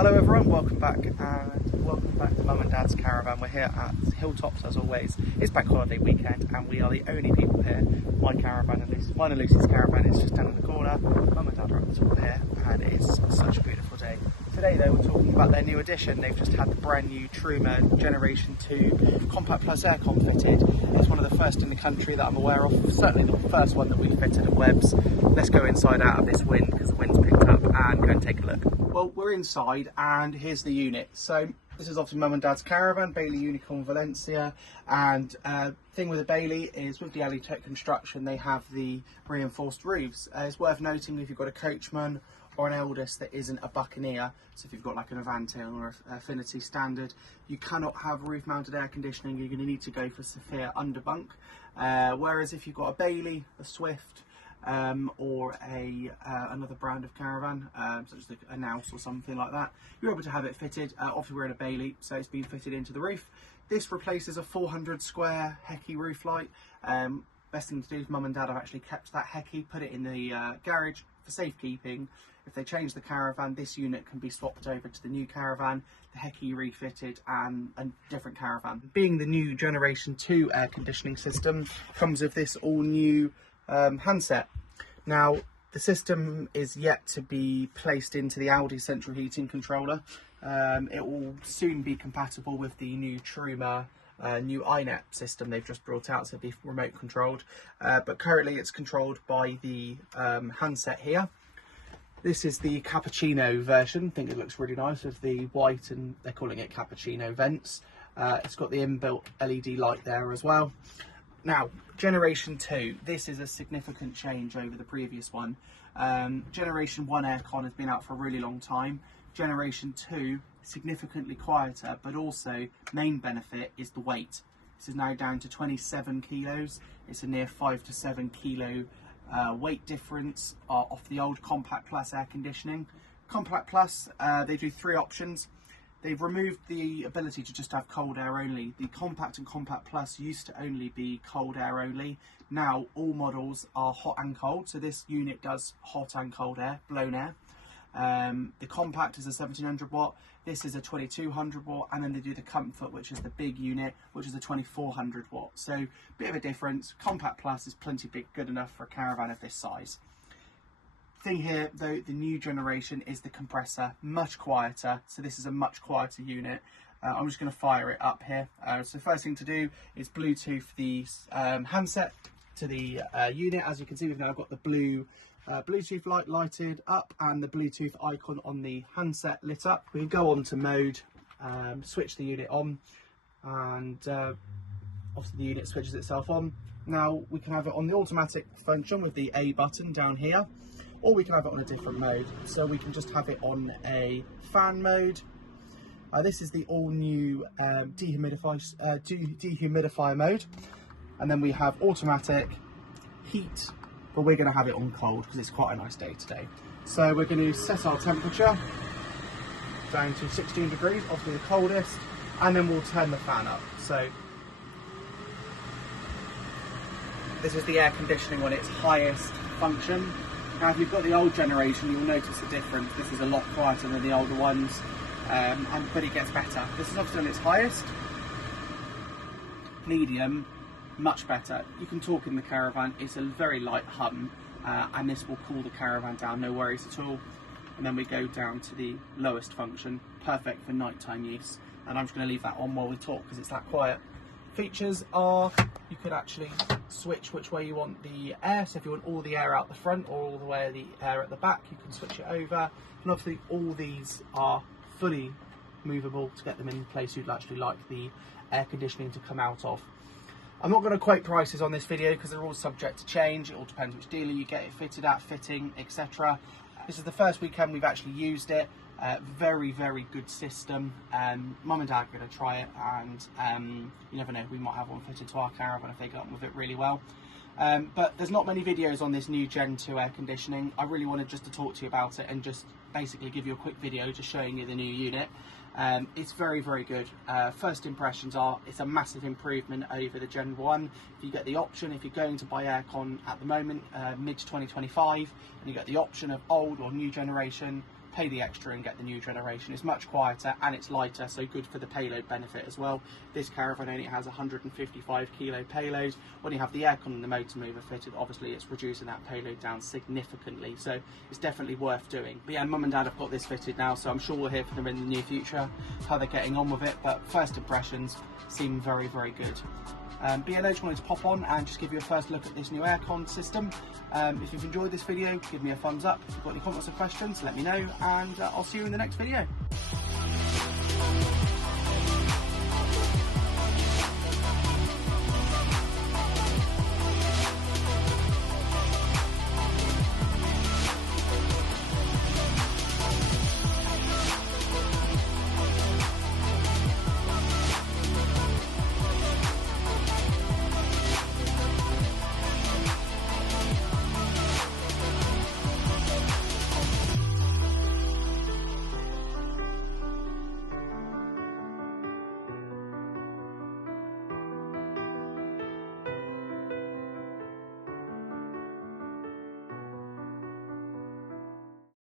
Hello everyone, welcome back to Mum and Dad's Caravan. We're here at Hilltops as always. It's bank holiday weekend and we are the only people here. My caravan, at least mine and Lucy's caravan, is just down in the corner. Mum and Dad are up the top here and it's such a beautiful day. Today though we're talking about their new addition. They've just had the brand new Truma Generation 2 Compact Plus aircon fitted. It's one of the first in the country that I'm aware of, certainly the first one that we fitted at Webb's. Let's go inside out of this wind because the wind's picked up and go and take a look. Well, we're inside and here's the unit. So this is obviously Mum and Dad's caravan, Bailey Unicorn Valencia, and thing with the Bailey is with the alley tech construction they have the reinforced roofs. It's worth noting if you've got a coachman or an eldest that isn't a Buccaneer, so if you've got like an Avante or an Affinity Standard, you cannot have roof mounted air conditioning. You're going to need to go for Sophia underbunk, whereas if you've got a Bailey, a Swift, or another brand of caravan, such as a Nous or something like that, you're able to have it fitted. Obviously we're in a Bailey, so it's been fitted into the roof. This replaces a 400 square Hecky roof light. Best thing to do is Mum and Dad have actually kept that Hecky, put it in the garage for safekeeping. If they change the caravan, this unit can be swapped over to the new caravan, the Hecky refitted, and a different caravan. Being the new Generation 2 air conditioning system, comes with this all new handset. Now the system is yet to be placed into the Audi central heating controller. It will soon be compatible with the new Truma new iNet system they've just brought out, so it'll be remote controlled, but currently it's controlled by the handset here. This is the cappuccino version. I think it looks really nice with the white, and they're calling it cappuccino vents. It's got the inbuilt LED light there as well. Now, Generation 2, this is a significant change over the previous one. Generation 1 aircon has been out for a really long time. Generation 2, significantly quieter, but also main benefit is the weight. This is now down to 27 kilos. It's a near 5 to 7 kilo weight difference off the old Compact Plus air conditioning. Compact Plus, they do 3 options. They've removed the ability to just have cold air only. The Compact and Compact Plus used to only be cold air only. Now all models are hot and cold, so this unit does hot and cold air, blown air. The Compact is a 1700 watt, this is a 2200 watt, and then they do the Comfort, which is the big unit, which is a 2400 watt. So bit of a difference. Compact Plus is plenty big, good enough for a caravan of this size. Thing here though, the new generation is the compressor, much quieter, so this is a much quieter unit. I'm just going to fire it up here. So the first thing to do is Bluetooth the handset to the unit. As you can see, we've now got the blue Bluetooth light lighted up and the Bluetooth icon on the handset lit up. We can go on to mode, switch the unit on, and obviously the unit switches itself on. Now we can have it on the automatic function with the A button down here, or we can have it on a different mode. So we can just have it on a fan mode. This is the all new dehumidifier mode. And then we have automatic, heat, but we're going to have it on cold because it's quite a nice day today. So we're going to set our temperature down to 16 degrees, obviously the coldest, and then we'll turn the fan up. So this is the air conditioning on its highest function. Now if you've got the old generation, you'll notice a difference. This is a lot quieter than the older ones, but it gets better. This is obviously on its highest. Medium, much better. You can talk in the caravan, it's a very light hum, and this will cool the caravan down, no worries at all. And then we go down to the lowest function, perfect for nighttime use. And I'm just going to leave that on while we talk because it's that quiet. Features are, you could actually switch which way you want the air. So if you want all the air out the front or all the way the air at the back, you can switch it over. And obviously all these are fully movable to get them in place you'd actually like the air conditioning to come out of. I'm not going to quote prices on this video because they're all subject to change. It all depends which dealer you get it fitted at, fitting, etc. This is the first weekend we've actually used it. Very, very good system. Mum and Dad are going to try it, and you never know, we might have one fitted to our caravan if they get on with it really well. But there's not many videos on this new Gen 2 air conditioning. I really wanted just to talk to you about it and just basically give you a quick video just showing you the new unit. It's very, very good. First impressions are it's a massive improvement over the Gen 1. If you get the option, if you're going to buy aircon at the moment, mid 2025, and you get the option of old or new generation, pay the extra and get the new generation. It's much quieter and it's lighter, so good for the payload benefit as well. This caravan only has 155 kilo payload. When you have the aircon and the motor mover fitted, obviously it's reducing that payload down significantly, so it's definitely worth doing. But yeah, Mum and Dad have got this fitted now, so I'm sure we'll hear from them in the near future how they're getting on with it, but first impressions seem very, very good. But yeah, I just wanted to pop on and just give you a first look at this new aircon system. If you've enjoyed this video, give me a thumbs up. If you've got any comments or questions, let me know, and I'll see you in the next video.